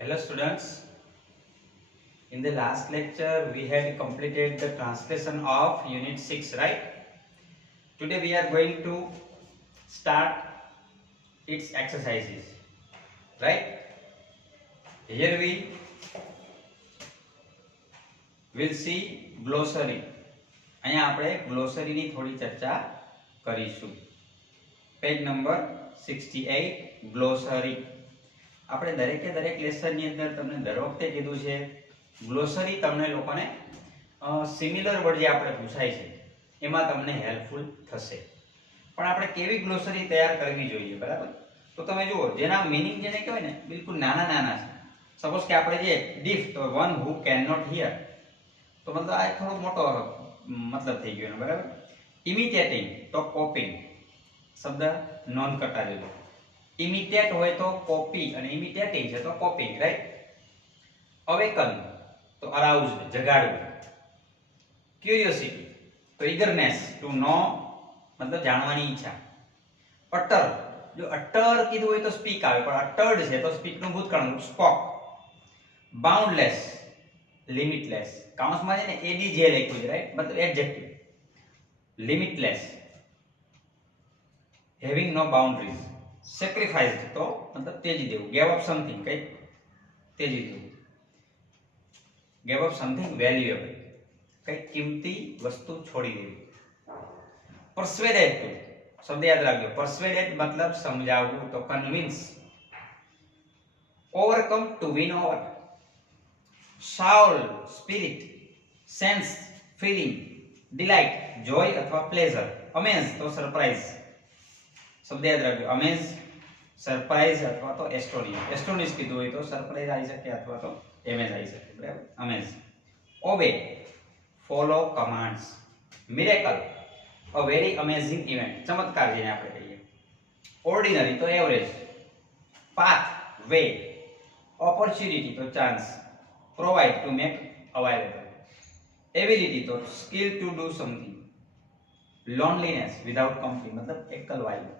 Hello students, in the last lecture we had completed the translation of unit 6, right? Today we are going to start its exercises, right? Here we will see glossary. અહીંયા આપણે glossary ની થોડી ચર્ચા કરીશું. Page number 68 glossary. આપણે દરેકે દરેક lesson ની અંદર તમને દર વખતે કીધું છે ગ્લોસરી તમને લોકોને સિમિલર વર્ડ જે આપણે પૂછાય છે એમાં તમને હેલ્પફુલ થશે. પણ આપણે કેવી ગ્લોસરી તૈયાર કરવી જોઈએ, બરાબર? તો તમે જુઓ, જેના મીનિંગ જેને કહેવાય ને બિલકુલ નાના નાના છે. સપોઝ કે આપણે જે ડીફ તો one who can not hear, તો મતલબ આ થોડો મોટો મતલબ થઈ ગયો, બરાબર? ઇમિટેટિંગ તો કોપિંગ, શબ્દ નોંધ કરતા જજો. ઇમિટેટ હોય તો કોપી અને ઇમિટેટિંગ છે તો કોપિંગ, રાઈટ? અવેકન તો અરાઉઝડ, જગાડવું. ક્યુરિયોસિટી તો ઈગરનેસ, ટુ નો મતલબ જાણવાની ઈચ્છા. અટર, જો અટર કીધું હોય તો સ્પીક આવે, પણ અટર્ડ છે તો સ્પીક નું ભૂતકાળ સ્પોક. બાઉન્ડલેસ, લિમિટલેસ, કાઉન્સમાં છે ને એડી જે લખ્યું છે, રાઈટ? મતલબ એડજેક્ટિવ. લિમિટલેસ, હેવિંગ નો બાઉન્ડરીઝ. સેક્રિફાઈસ્ડ તો મતલબ તેજી દેવું. ગેવ અપ સમથિંગ, કઈ તેજી દેવું. ગેવ અપ સમથિંગ વેલ્યુએબલ, કઈ કિંમતી વસ્તુ છોડી દેવી. પરસ્વેડેડ ટુ, શબ્દ યાદ રાખજો. પરસ્વેડેડ મતલબ સમજાવવું, તો convince. Overcome, to win over. Soul, spirit. Sense, feeling. Delight, joy અથવા પ્લેઝર. અમેઝ તો સરપ્રાઈઝ, શબ્દ યાદ રાખજો. અમેઝ, સરપ્રાઈઝ અથવા તો એસ્ટોનિશ. એસ્ટોનિશ કીધું હોય તો સરપ્રાઈઝ આવી શકે અથવા તો એમેઝ આવી શકે, બરાબર? Amaze. Obey, follow commands. Miracle, a very amazing event, ચમત્કાર જેને આપણે કહીએ. ઓર્ડિનરી તો એવરેજ. Path, way. ઓપોર્ચ્યુનિટી તો chance. Provide, to make available. Ability તો skill to do something. Loneliness, without company, મતલબ એકલવાયું.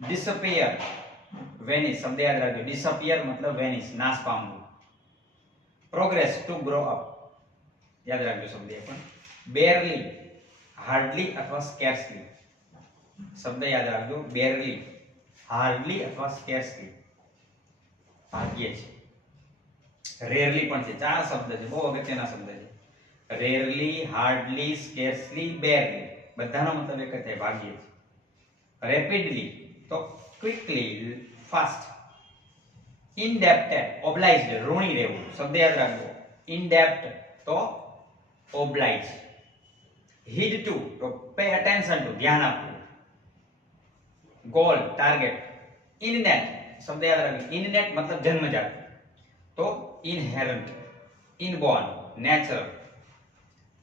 ડિસઅપિયર, વેનિશ, શબ્દ યાદ રાખજો. ડિસઅપિયર મતલબ વેનિશ, નાશ પામવું. પ્રોગ્રેસ, ટુ ગ્રો અપ, યાદ રાખજો શબ્દ એ પણ. બેરલી, હાર્ડલી અથવા સ્કેર્સલી, શબ્દ યાદ રાખજો. બેરલી, હાર્ડલી અથવા સ્કેર્સલી, ભાગ્યે છે. રેરલી પણ છે. ચાર શબ્દ છે, બહુ અગત્યના શબ્દ છે. રેરલી, હાર્ડલી, સ્કેર્સલી, બેરલી, બધાનો મતલબ એક જ થાય, ભાગ્યે છે. રેપિડલી તો ક્વિકલી, ફાસ્ટ. ઇનડેપ્ટેડ, ઓબ્લાઇઝડ, ઋણી રહેવું, શબ્દ યાદ રાખજો. ઇનડેપ્ટ તો ઓબ્લાઇઝ. હીડ ટુ તો પે અટેન્શન ટુ, ધ્યાન આપવું. Goal, target. ઇનનેટ, શબ્દ યાદ રાખજો. ઇનનેટ મતલબ જન્મજાત, તો ઇનહેરન્ટ. ઇનબોર્ન, નેચરલ.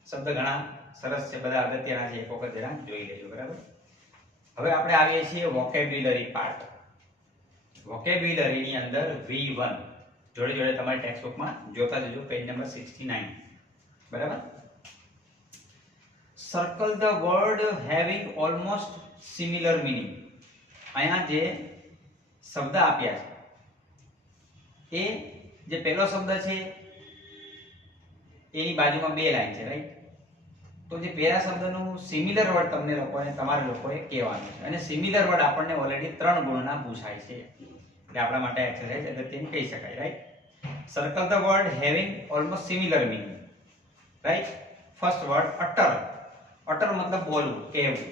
શબ્દ ઘણા સરસ છે, બધા અગત્યના છે, એક વખત જરા જોઈ લેજો, બરાબર? હવે આપણે આવીએ છીએ વોકેબ્યુલરી પાર્ટ. વોકેબ્યુલરી ની અંદર V1 જોડે જોડે તમારી ટેક્સ્ટ બુકમાં જોતા જજો, પેજ નંબર 69, બરાબર? Circle the word having almost similar meaning. અહીંયા જે શબ્દ આપ્યા છે એ જે પહેલો શબ્દ છે એની બાજુમાં બે લાઈન છે, રાઈટ? તો જે પહેલા શબ્દનું સિમિલર વર્ડ તમને લોકોને તમારા લોકોએ કહેવાનું છે, અને સિમિલર વર્ડ આપણને ઓલરેડી 3 ગુણના પૂછાય છે, એટલે આપણા માટે એક્સરસાઇઝ અગત્યની કહી શકાય, right? Circle the word having almost similar meaning, right? First word utter. Utter મતલબ બોલવું, કહેવું,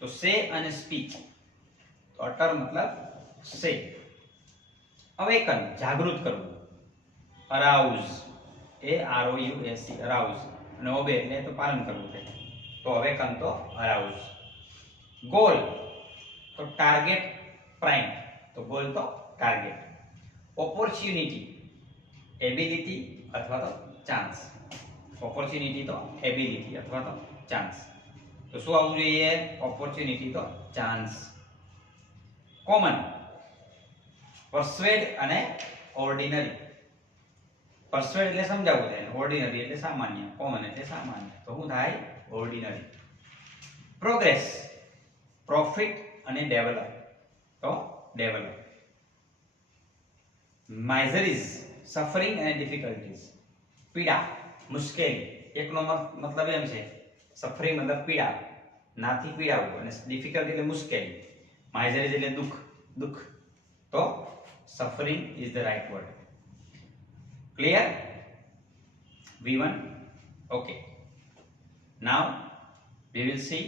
તો સે અને સ્પીચ. તો અટર મતલબ સે. અવેકન, જાગૃત કરવું. અરાઉઝ, AROUSE, અરાઉઝ. અને ઓબે એટલે તો પાલન કરવું થાય, તો અવેકન તો અરાઉઝ. ગોલ તો ટાર્ગેટ, પ્રાઇમ, તો ગોલ તો ટાર્ગેટ. ઓપોર્ચ્યુનિટી, એબિલિટી અથવા તો ચાન્સ. ઓપોર્ચ્યુનિટી તો એબિલિટી અથવા તો ચાન્સ. તો શું આવવું જોઈએ? ઓપોર્ચ્યુનિટી તો ચાન્સ. કોમન, પરસ્વેડ અને ઓર્ડિનરી. પરસ્વેડ એટલે સમજાવવું થાય, ઓર્ડિનરી એટલે સામાન્ય, કોમન એટલે સામાન્ય, તો શું થાય? ઓર્ડિનરી. પ્રોગ્રેસ, પ્રોફિટ અને ડેવલપ, તો develop. miseries suffering and difficulties. પીડા મુશ્કેલી એકનો મતલબ એમ છે સફરિંગ મતલબ પીડા નાથી પીડાવું અને ડિફિકલ્ટી એટલે મુશ્કેલી miseries એટલે દુઃખ દુઃખ તો suffering is the right word. Clear? V1. Okay. Now we will see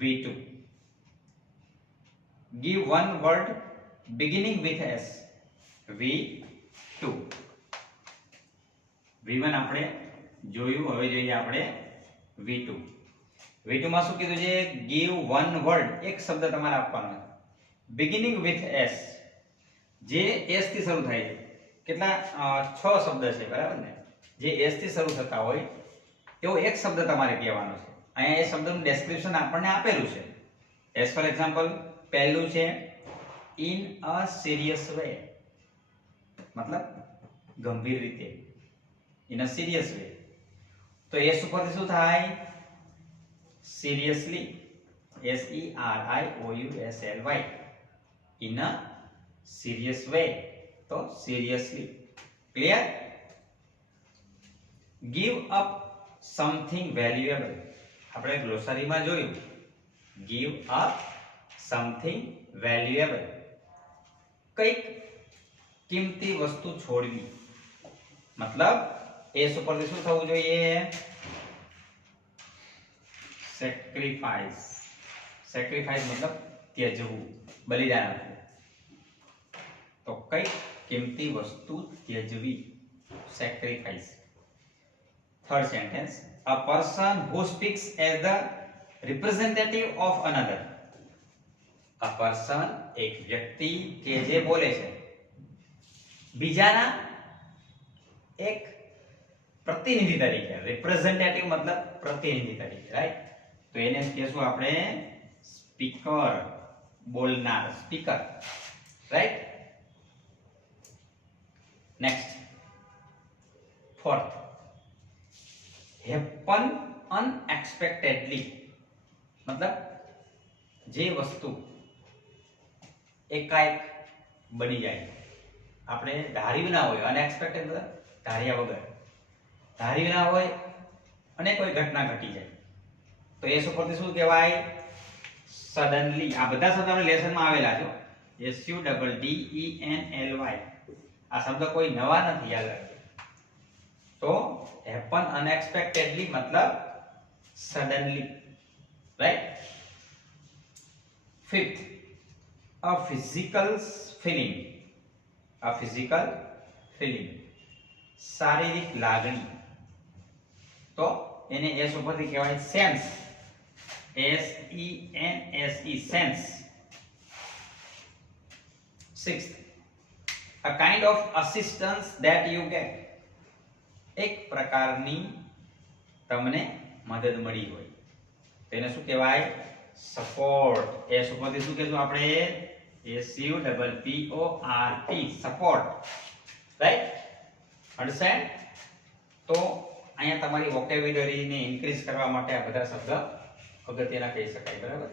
V2. Give one word beginning with S. V2. V1 આપણે જોયું, હવે જોઈએ આપણે V2. V2 માં શું કીધું છે? give one word, એક શબ્દ તમારે આપવાનો છે beginning with S, જે S થી શરૂ થાય છે. કેટલા 6 શબ્દ છે બરાબર ને, જે S થી શરૂ થતા હોય એવો એક શબ્દ તમારે કહેવાનો છે. અહીંયા એ શબ્દનું ડેસ્ક્રિપ્શન આપણને આપેલું છે. એઝ ફોર એક્ઝામ્પલ પહેલું છે ઇન અ સિરિયસ વે, મતલબ ગંભીર રીતે, ઇન અ સિરિયસ વે. તો એસ ઉપરથી શું થાય? Seriously, SERIOUSLY, in a serious way, તો seriously. Clear? Give up something valuable, આપણે ગ્લોસરીમાં જોયું ગીવ અપ સમથિંગ વેલ્યુએબલ, કઈક કિંમતી વસ્તુ છોડવી, મતલબ એસ ઉપરથી શું થવું જોઈએ? સેક્રિફાઈસ. સેક્રિફાઈસ મતલબ ત્યજવું, બલિદાન આપવું. તો કઈક કિંમતી વસ્તુ ત્યજવી, sacrifice. Third sentence, a person who speaks as the representative of another. A person, એક વ્યક્તિ કે જે બોલે છે બીજાના એક પ્રતિનિધિ તરીકે. રિપ્રેઝેન્ટેટિવ મતલબ પ્રતિનિધિ તરીકે, રાઈટ? તો એને કહેશું આપણે સ્પીકર, બોલનાર, speaker, right? Next, fourth, happen unexpectedly, મતલબ જે વસ્તુ એકાએક બની જાય, આપણે ધાર્યું ના હોય. અનએક્સપેક્ટેડ મતલબ ધાર્યા વગર, ધાર્યું ના હોય અને કોઈ ઘટના ઘટી જાય, તો એ ઉપરથી શું કહેવાય? સડનલી. આ બધા શબ્દો આપણે લેસનમાં આવેલા છે, SUDDENLY. આ શબ્દ કોઈ નવા નથી, યાદ રાખજો. તો happen unexpectedly મતલબ suddenly, right? Fifth, a physical feeling. A physical feeling, શારીરિક લાગણી. તો એને એસ ઉપરથી કહેવાય sense, SENSE, sense. Sixth, a kind of assistance that you get, એક પ્રકારની તમને મદદ મળી હોય, તેને શું કહેવાય? સપોર્ટ. એ ઉપરથી શું કહેશું આપણે? SUPPORT, support, right? અન્ડરસ્ટેન્ડ? તો અહીંયા તમારી વોકેબ્યુલરીને ઇન્ક્રીઝ કરવા માટે આ બધા શબ્દ અગત્યના કહી શકાય, બરાબર?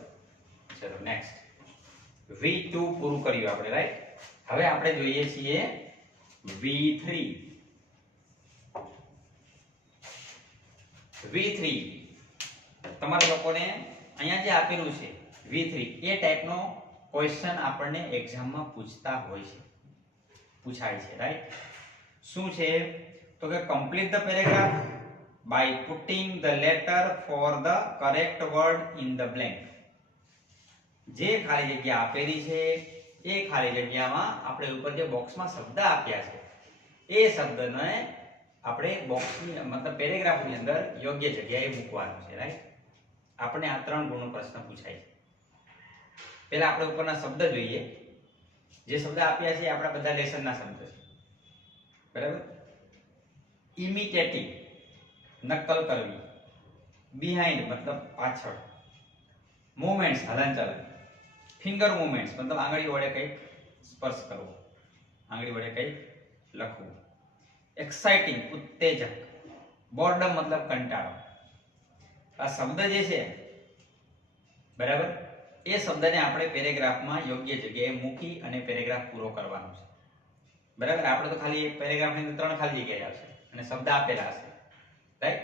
ચલો નેક્સ્ટ, V2 પૂરું કર્યું આપણે, રાઈટ? હવે આપણે જોઈએ છીએ V3. V3 તમારા લોકોને અહીંયા જે આપેલું છે V3, એ ટાઈપનો ક્વેશ્ચન આપણને એક્ઝામમાં પૂછતા હોય છે, પૂછાય છે, રાઈટ? શું છે? તો કે complete the paragraph by putting the letter for the correct word in the blank. જે ખાલી જગ્યા આપેલી છે એ ખાલી જગ્યામાં આપણે ઉપર જે બોક્સમાં શબ્દ આપ્યા છે એ શબ્દને આપણે બોક્સની મતલબ પેરેગ્રાફની અંદર યોગ્ય જગ્યાએ મૂકવાનું છે, રાઈટ? આપણે આ 3 ગુણનો પ્રશ્ન પૂછાય છે. પહેલા આપણે ઉપરના શબ્દ જોઈએ. જે શબ્દ આપ્યા છે આપણા બધા લેસનના શબ્દ છે, બરાબર? ઇમિટેટિવ, નકલ કરવી. બિહાઇન્ડ મતલબ પાછળ. મૂવમેન્ટ્સ, હલનચલન. ફિંગર મૂવમેન્ટ્સ મતલબ આંગળી વડે કંઈક સ્પર્શ કરવો, આંગળી વડે કંઈક લખવું. એક્સાઇટિંગ, ઉત્તેજક. બોર્ડમ મતલબ કંટાળો. આ શબ્દ જે છે, બરાબર, એ શબ્દને આપણે પેરેગ્રાફમાં યોગ્ય જગ્યાએ મૂકી અને પેરેગ્રાફ પૂરો કરવાનો છે. બરાબર, આપણે તો ખાલી એક પેરેગ્રાફની અંદર 3 ખાલી જગ્યા આવશે અને શબ્દ આપેલા હશે, રાઈટ?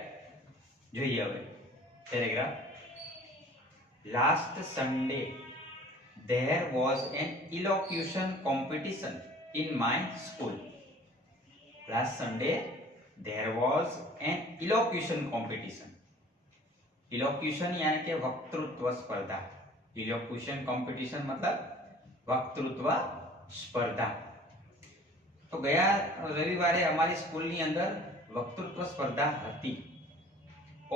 જોઈએ હવે paragraph. Last Sunday there was an elocution competition in my school. Last Sunday there was an elocution competition. Elocution यानी कि वक्तृत्व स्पर्धा. Elocution competition मतलब वक्तृत्व स्पर्धा. तो गया रविवारे हमारी स्कूलની અંદર વક્તૃત્વ સ્પર્ધા હતી.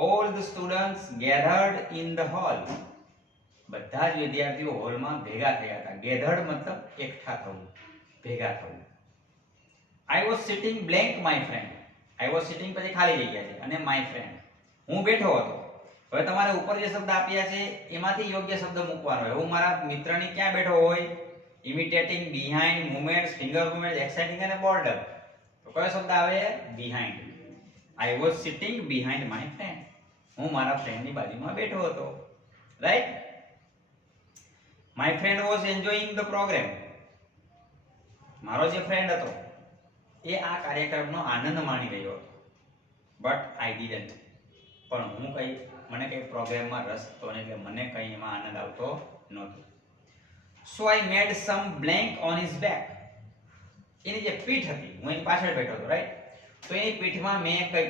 All the students gathered in the hall. બધા જ વિદ્યાર્થીઓ હોલમાં ભેગા થયા હતા. ગેધર્ડ મતલબ એકઠા થવું, ભેગા થવું. I was sitting blank my friend. I was sitting પછી ખાલી જગ્યા છે અને my friend. હું બેઠો હતો. હવે તમારે ઉપર જે શબ્દ આપ્યા છે એમાંથી યોગ્ય શબ્દ મૂકવાનો હોય. હું મારા મિત્રની ક્યાં બેઠો હોય? imitating, behind, movements, finger movements, exciting અને boredom. તો કયો શબ્દ આવે? behind. I was sitting behind my friend. હું મારા ફ્રેન્ડની બાજુમાં બેઠો હતો. Right? My friend was enjoying the program. મારો જે ફ્રેન્ડ હતો એ આ કાર્યક્રમનો આનંદ માણી રહ્યો હતો. But I didn't. પણ મને કઈ પ્રોગ્રામમાં રસ હતો ને એટલે મને કઈ એમાં આનંદ આવતો નહોતો. So I made some blank on his back. એની જે પીઠ હતી, હું એની પાછળ બેઠો હતો, રાઈટ? તો એની પીઠમાં મેં કઈ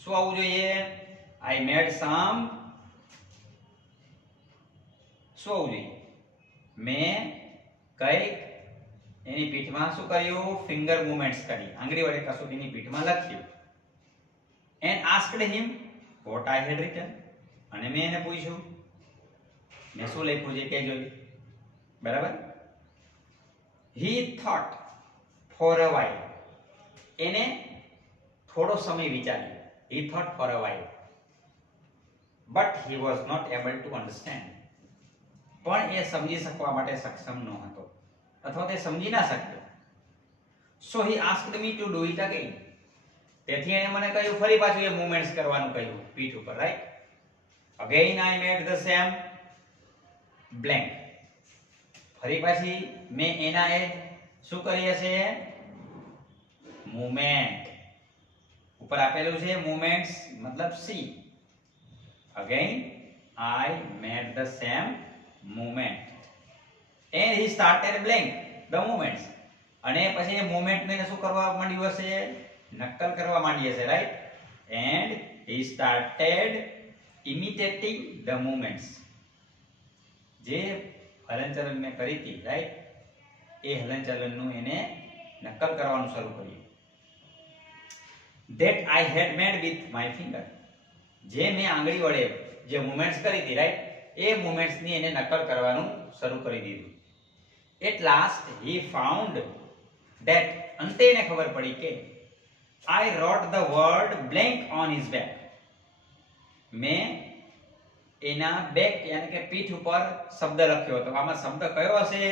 શું આવવું જોઈએ? I made some શું આવવું જોઈએ? મેં કઈક એની પીઠમાં શું કર્યું? ફિંગર મૂવમેન્ટ્સ કરી, આંગળી વડે કશું એની પીઠમાં લખ્યું. And asked him what I had written. અને મેં એને પૂછ્યું મેં શું લખ્યું છે કે જોયું. બરાબર? He thought for a while. એને થોડો સમય વિચાર્યો. He thought for a while. But he was not able to understand. પણ એ સમજી શકવા માટે સક્ષમ ન હતો અથવા તે સમજી ના શક્યો. So he asked me to do it again. તેથી એને મને કહ્યું ફરી પાછું એ મૂવમેન્ટ્સ કરવાનું કહ્યું પીઠ ઉપર, right? Again I made the same blank. ફરી પાછી મેં એના એ શું કરી હશે? મૂવમેન્ટ. ઉપર આપેલું છે મૂવમેન્ટ્સ મતલબ C. Again I made the same movement. And he started blank the movements. અને પછી એ મૂવમેન્ટ ને શું કરવા માંડ્યું હશે? નકલ કરવા માંડી હશે, right? And he started imitating the movements. જે હલનચલન મેં કરી હતી, રાઈટ? એ હલનચલનનું એને નકલ કરવાનું શરૂ કર્યું. That I had made with my finger. જે મેં આંગળી વડે જે મૂવમેન્ટ્સ કરી હતી, રાઈટ? એ મૂવમેન્ટ્સ ની એને નકલ કરવાનું શરૂ કરી દીધું. At last he found that અંતે એને ખબર પડી કે I wrote the word blank on his back. મેં એના બેક યાनी કે પીઠ ઉપર શબ્દ લખ્યો હતો. આમાં શબ્દ કયો હશે?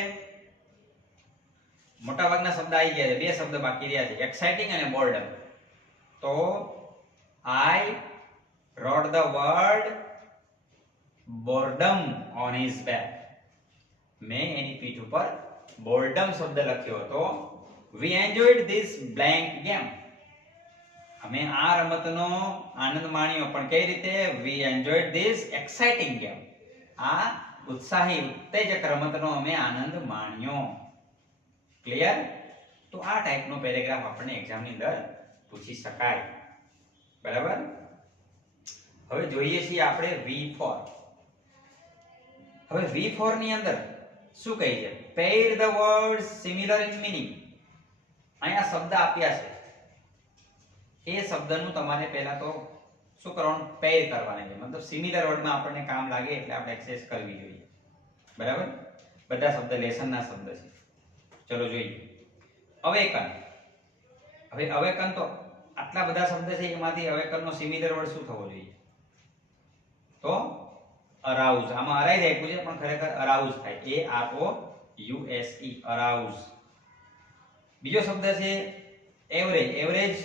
મોટા ભાગના શબ્દ આવી ગયા છે, બે શબ્દ બાકી રહ્યા છે, exciting અને boredom. તો I wrote the word boredom on his back. મેં એની પીઠ ઉપર boredom શબ્દ લખ્યો હતો. We enjoyed this blank game. અમે આ રમતનો આનંદ માણ્યો. પણ કઈ રીતે? We enjoyed this exciting game. આ ઉત્સાહી ઉત્તેજક રમતનો અમે આનંદ માણ્યો. ક્લિયર? તો આ ટાઈપનો પેરેગ્રાફ આપણને એક્ઝામની અંદર પૂછી શકાય. બરાબર? હવે જોઈએ છીએ આપણે V4. હવે V4 ની અંદર શું કહે છે? Pair the words similar in meaning. અહીંયા શબ્દ આપ્યા છે. એ શબ્દનું તમારે પહેલા તો શું કરવાનું? પેર કરવાના છે. મતલબ સિમિલર વર્ડમાં આપણને કામ લાગે એટલે આપણે એક્સરસાઇઝ કરવી જોઈએ. બરાબર? બધા શબ્દ લેસનના શબ્દ છે. ચલો જોઈએ. અવેકન. હવે અવેકન તો આટલા બધા શબ્દ છે, એમાંથી અવેકનનો સિમિલર વર્ડ શું થવો જોઈએ? તો અરાઉઝ. આમાં અરાઇઝ આપ્યું છે પણ ખરેખર અરાઉઝ થાય. AROUSE અરાઉઝ. બીજો શબ્દ છે એવરેજ. એવરેજ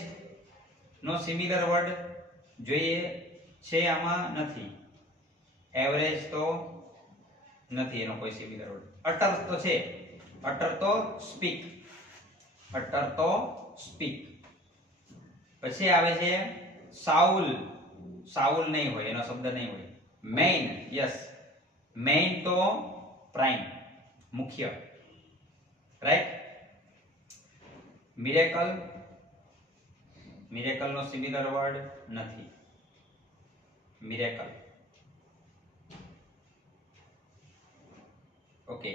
નો સિમિલર વર્ડ જોઈએ છે? આમાં નથી. એવરેજ તો નથી, એનો કોઈ સિમિલર વર્ડ. અટર તો છે. અટર તો સ્પીક. અટર તો સ્પીક. પછી આવે છે સાઉલ. સાઉલ નહીં હોય, એનો શબ્દ નહીં હોય. મેઇન, યસ, મેઇન તો પ્રાઇમ, મુખ્ય, રાઈટ. મિરેકલ, મિરેકલ નો સિમિલર વર્ડ નથી. Miracle, okay.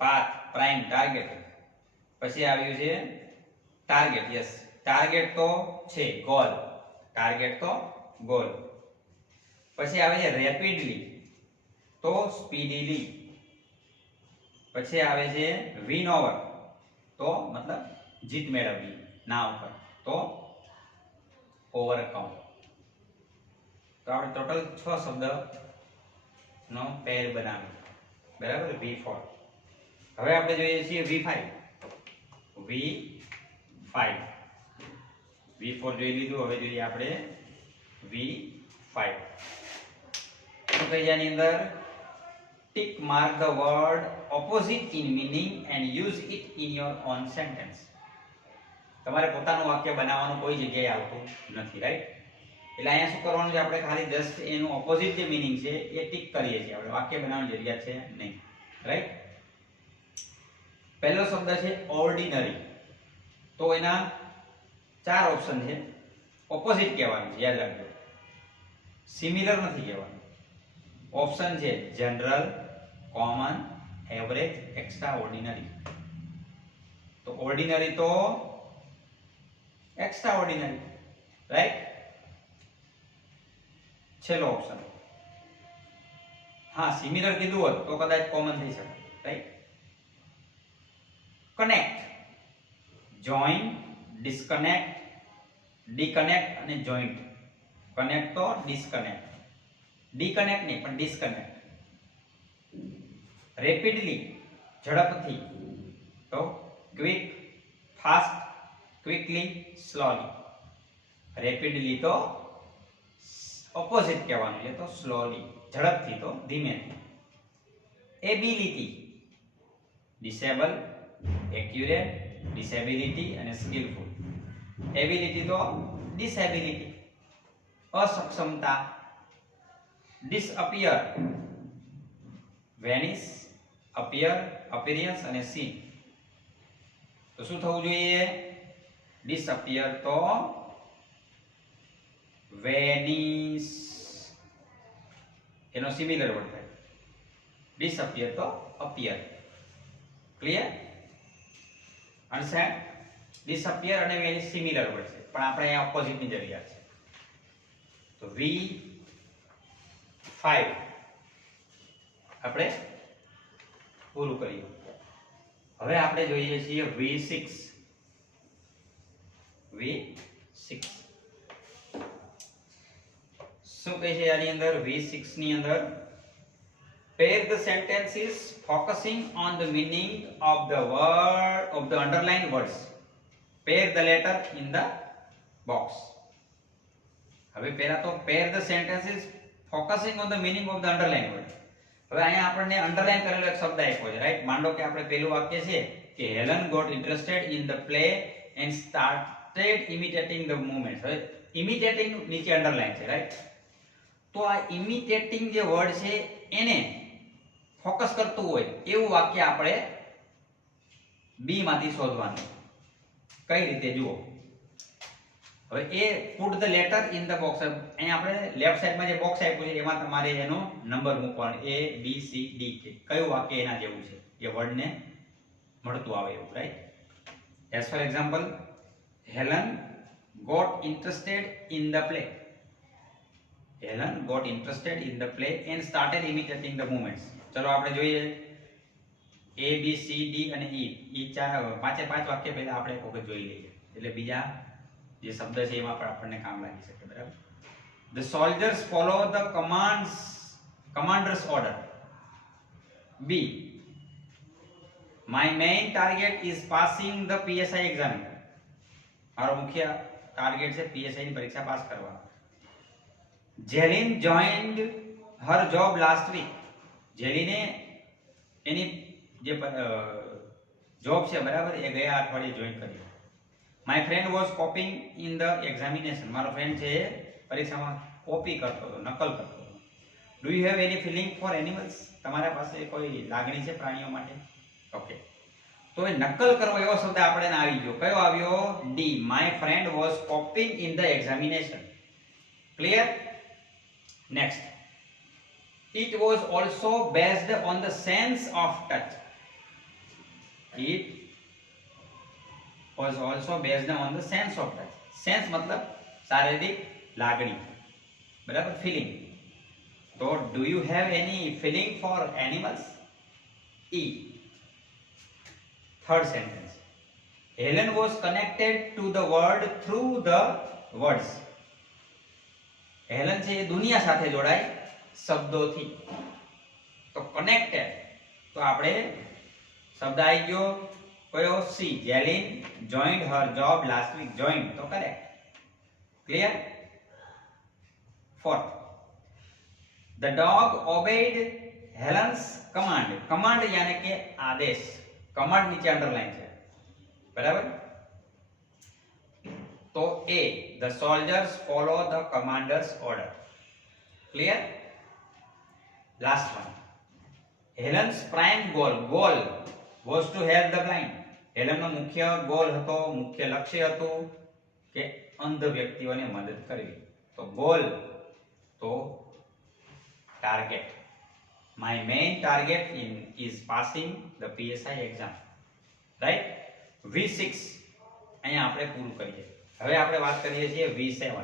Path, prime, target. પછી આવ્યું છે ટાર્ગેટ, યસ, ટાર્ગેટ તો છે ગોલ, ટાર્ગેટ તો ગોલ. પછી આવે છે રેપિડલી તો સ્પીડીલી. પછી આવે છે વિન ઓવર તો મતલબ જીત મેળવવી ના ઉપર, તો ઓવરકમ. તો આપણે ટોટલ 6 શબ્દ નો પેર બનાવ્યો, બરાબર. V4. હવે આપણે જોઈએ છીએ V5. V5, V4 જોઈ લીધું. હવે જોઈએ આપણે V5. શું કહે છે આની અંદર? Tick mark the word opposite in meaning and use it in your own sentence. તમારે પોતાનું વાક્ય બનાવવાનું કોઈ જગ્યાએ આવતું નથી, રાઈટ. એટલે અહીંયા શું કરવાનું છે? આપણે ખાલી જસ્ટ એનું ઓપોઝિટ જે મીનિંગ છે એ ટિક કરીએ છીએ. આપણે વાક્ય બનાવવાની જરૂરિયાત છે નહીં, રાઈટ. પહેલો શબ્દ છે ઓર્ડિનરી. તો એના 4 ઓપ્શન છે. ઓપોઝિટ કહેવાનું છે, યાદ રાખજો. સિમિલર નથી કહેવાનું. ઓપ્શન છે general, common, average, extraordinary. તો ઓર્ડિનરી તો એક્સ્ટ્રા ઓર્ડિનરી, રાઈટ. છેલ્લો ઓપ્શન. હા, સિમિલર કીધું હોત તો કદાચ કોમન થઈ શકે, right. Connect, join, disconnect, deconnect અને જોઈન્ટ. કનેક્ટ તો ડિસ્કનેક્ટ, ડીકનેક્ટ નહીં પણ ડિસ્કનેક્ટ. રેપિડલી, ઝડપથી, તો quick, fast, quickly, slowly. Rapidly તો ઓપોઝિટ કહેવાનું છે, તો સ્લોલી, ઝડપથી તો ધીમેથી. એબિલિટી, ડિસેબલ, એક્યુરેટ, ડિસેબિલિટી અને સ્કિલફુલ. એબિલિટી તો ડિસેબિલિટી, અસક્ષમતા. ડિસઅપિયર, વેનિશ, અપિયર, અપિયરન્સ અને સીન. તો શું થવું જોઈએ? ડિસઅપિયર તો વેનિશ, એનો સિમિલર વર્ડ થાય. ડિસઅપિયર તો અપિયર. ક્લિયર? અન્ડરસ્ટેન્ડ? ડિસઅપિયર અને વેનિશ સિમિલર વર્ડ છે, પણ આપણે અહીંયા ઓપોઝિટ ની જરૂરિયાત છે. તો V5 આપણે પૂરું કર્યું. હવે આપણે જોઈએ છીએ V6. V6 શું કહે છે આની અંદર? V6 ની અંદર pair the sentences focusing on the meaning of the word of the underlined words. Pair the letter in the box. હવે પહેલા તો pair the sentences focusing on the meaning of the underlined word. હવે અહીંયા આપણને underline કરેલો એક શબ્દ આપ્યો છે, રાઈટ. માંડો કે આપણે પહેલું વાક્ય છે કે Helen got interested in the play and started imitating the movements. હવે ઇમિટેટિંગ નીચે અંડરલાઈન છે, રાઈટ. તો આ ઇમિટેટિંગ જે વર્ડ છે એને ફોકસ કરતું હોય એવું વાક્ય આપણે બી માંથી શોધવાનું. કઈ રીતે જુઓ. હવે એ put the letter in the box. અહીંયા આપણે લેફ્ટ સાઈડમાં જે બોક્સ આપ્યું છે એમાં તમારે એનો નંબર મૂકવાનો, A B C D કે કયું વાક્ય એના જેવું છે, એ વર્ડને મળતું આવે એવું, right. As for example, Helen got interested in the play. Helen got interested in the play and started imitating the movements. ચલો આપણે જોઈએ A B C D અને E. પાંચે પાંચ વાક્ય પહેલા આપણે એક વખત જોઈ લઈએ, એટલે બીજા જે શબ્દ છે એમાં પણ આપણને કામ લાગી શકે, બરાબર. The soldiers follow the commander's order. B. My main target is passing the PSI exam. મારો મુખ્ય ટાર્ગેટ છે PSI ની પરીક્ષા પાસ કરવા. Javelin joined her job last week. જેલિને એની જે જોબ છે બરાબર, એ ગયા અઠવાડિયે જોઈન કરી. My friend was copying in the examination. મારો ફ્રેન્ડ છે એ પરીક્ષામાં કોપી કરતો હતો, નકલ કરતો હતો. Do you have any feeling for animals? તમારા પાસે કોઈ લાગણી છે પ્રાણીઓ માટે? ઓકે, તો એ નકલ કરવો એવો શબ્દ આપણે આવી ગયો. કયો આવ્યો? D. My friend was copying in the examination. Clear? Next, it was also based on the sense of touch. It was also based on the sense of touch. Sense मतलब शारीरिक लागणी, बराबर, feeling. तो do you have any feeling for animals? E. Third sentence, Helen was connected to the world through the words. Helen છે એ દુનિયા સાથે જોડાય શબ્દોથી. તો કનેક્ટેડ, તો આપણે શબ્દ આવી ગયો કયો? C. Jelin joined her job last week. joined તો correct. Clear? Fourth, the dog obeyed Helen's command. command यानी કે આદેશ. command નીચે અંડરલાઈન છે, બરાબર. તો A, the soldiers follow the commander's order. Clear? Last one, Helen's prime goal was to help the blind. હેલનનો મુખ્ય goal હતો, મુખ્ય લક્ષ્ય હતું કે અંધ વ્યક્તિઓને મદદ કરવી. તો ગોલ તો target. My main target is passing the PSI exam. Right? V6 અહીંયા આપણે પૂરું કરીએ. હવે આપણે વાત કરીએ છીએ V7.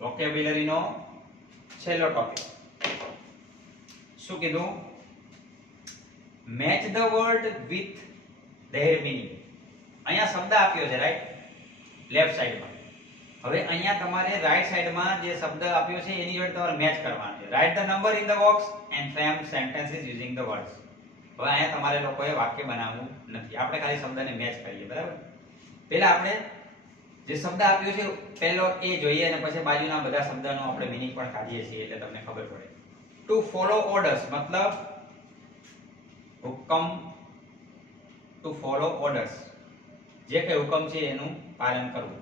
વોકેબ્યુલરીનો છેલ્લો ટોપિક. શું કીધું? Match the word with their meaning. અહીંયા શબ્દ આપ્યો છે, રાઈટ, લેફ્ટ સાઈડમાં. હવે અહીંયા તમારે રાઈટ સાઈડમાં જે શબ્દ આપ્યો છે એની જોડે તમારે મેચ કરવાનો છે. Write the number in the box and frame sentences using the words. હવે અહીંયા તમારે લોકોએ વાક્ય બનાવવું નથી, આપણે ખાલી શબ્દને મેચ કરીએ, બરાબર. પહેલા આપણે જે શબ્દ આપ્યો છે પહેલો એ જોઈએ અને પછી બાજુના બધા શબ્દનો આપણે મીનિંગ પણ કાઢીએ છીએ એટલે તમને ખબર પડે. ટુ ફોલો ઓર્ડર્સ મતલબ હુકમ. ટુ ફોલો ઓર્ડર્સ, જે કઈ હુકમ છે એનું પાલન કરવું.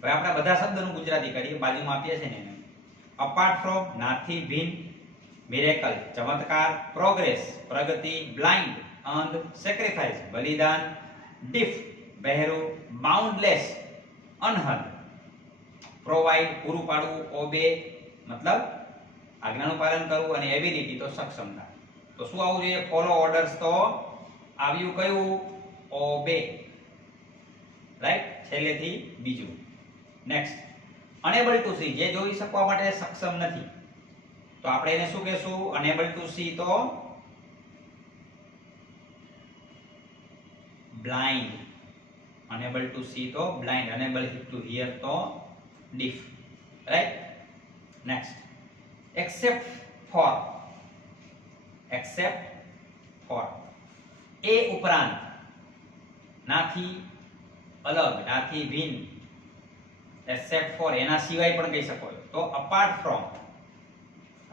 હવે આપણે બધા શબ્દનું ગુજરાતી કરીએ, બાજુમાં આપીએ છે ને એને. અપાર્ટ ફ્રોમ નાથી ભિન્ન, મિરેકલ ચમત્કાર, પ્રોગ્રેસ પ્રગતિ, બ્લાઇન્ડ અંધ, સેક્રિફાઈસ બલિદાન, ડીફ બહેરું, બાઉન્ડલેસ અનહદ, પ્રોવાઇડ પૂરું પાડવું, ઓબે મતલબ આજ્ઞાનું પાલન કરવું અને એબિલિટી તો સક્ષમતા. તો શું આવવું જોઈએ? ફોલો ઓર્ડર્સ તો આવ્યું કયું? ઓબે. રાઈટ, છેલ્લેથી બીજું. નેક્સ્ટ, અનેબલ ટુ સી, જે જોઈ શકવા માટે સક્ષમ નથી. તો આપણે એને શું કહેશું? અનેબલ ટુ સી તો બ્લાઇન્ડ. અનેબલ ટુ સી તો બ્લાઇન્ડ. અનેબલ ટુ હિયર તો deaf. Right. Next, except for. Except for, એ ઉપરાંત, નાથી અલગ, નાથી ભિન્ન. એક્સેપ્ટ ફોર એના સિવાય પણ કહી શકો. તો અપાર્ટ ફ્રોમ.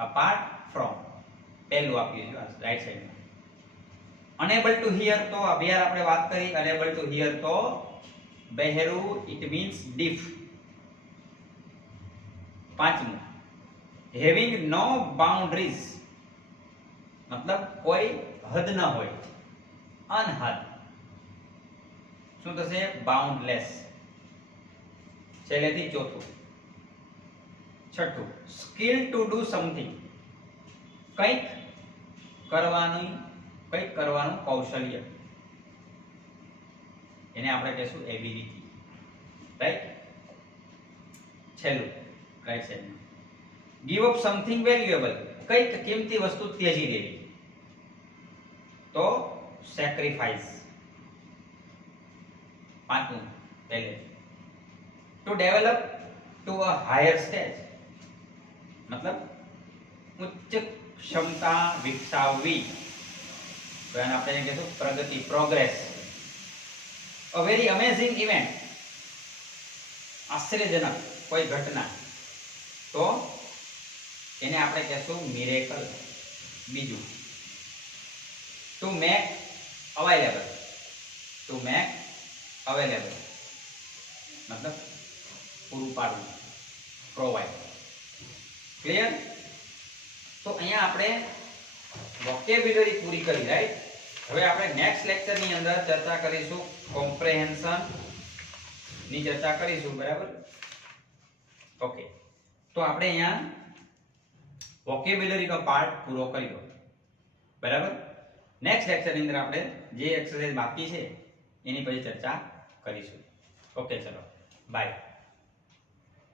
અપાર્ટ ફ્રોમ પહેલું આપ્યું છે રાઈટ સાઈડમાં. અનેબલ ટુ હિયર તો અભ્યાર આપણે વાત કરી. અનેબલ ટુ હિયર તો બહેરું, ઇટ મીન્સ ડીફ. પાંચમું, હેવિંગ નો બાઉન્ડરીઝ મતલબ કોઈ હદ ન હોય, અનહદ. શું થશે? બાઉન્ડલેસ. છેલ્લેથી ચોથું. છઠ્ઠું, સ્કિલ ટુ ડુ સમથિંગ, કંઈક કરવાનું કૌશલ્ય. એને આપણે કહેશું એબિલિટી. રાઈટ. છેલ્લું રાઈટ સાઈડમાં, ગીવ અપ સમથિંગ વેલ્યુએબલ, કંઈક કિંમતી વસ્તુ ત્યજી દેવી. તો સેક્રિફાઈસ. પાંચમું પહેલે, to develop to a higher stage મતલબ ઉચ્ચ ક્ષમતા વિકસાવવી. તો એને આપણે કહીશું પ્રગતિ, progress. A very amazing event, આશ્ચર્યજનક કોઈ ઘટના. તો એને આપણે કહેશું મિરેકલ. બીજું, to make available, to make available મતલબ પૂરું પાડવું, પ્રોવાઈડ. ક્લિયર? તો અહીંયા આપણે વોકેબ્યુલરી પૂરી કરી, રાઈટ? હવે આપણે નેક્સ્ટ લેક્ચર ની અંદર ચર્ચા કરીશું કોમ્પ્રેહેન્શન ની ચર્ચા કરીશું, બરાબર? ઓકે, તો આપણે અહીંયા વોકેબ્યુલરી નો પાર્ટ પૂરો કર્યો, બરાબર? નેક્સ્ટ લેક્ચર ની અંદર આપણે જે એક્સરસાઇઝ બાકી છે એની પછી ચર્ચા કરીશું. ઓકે, ચલો બાય.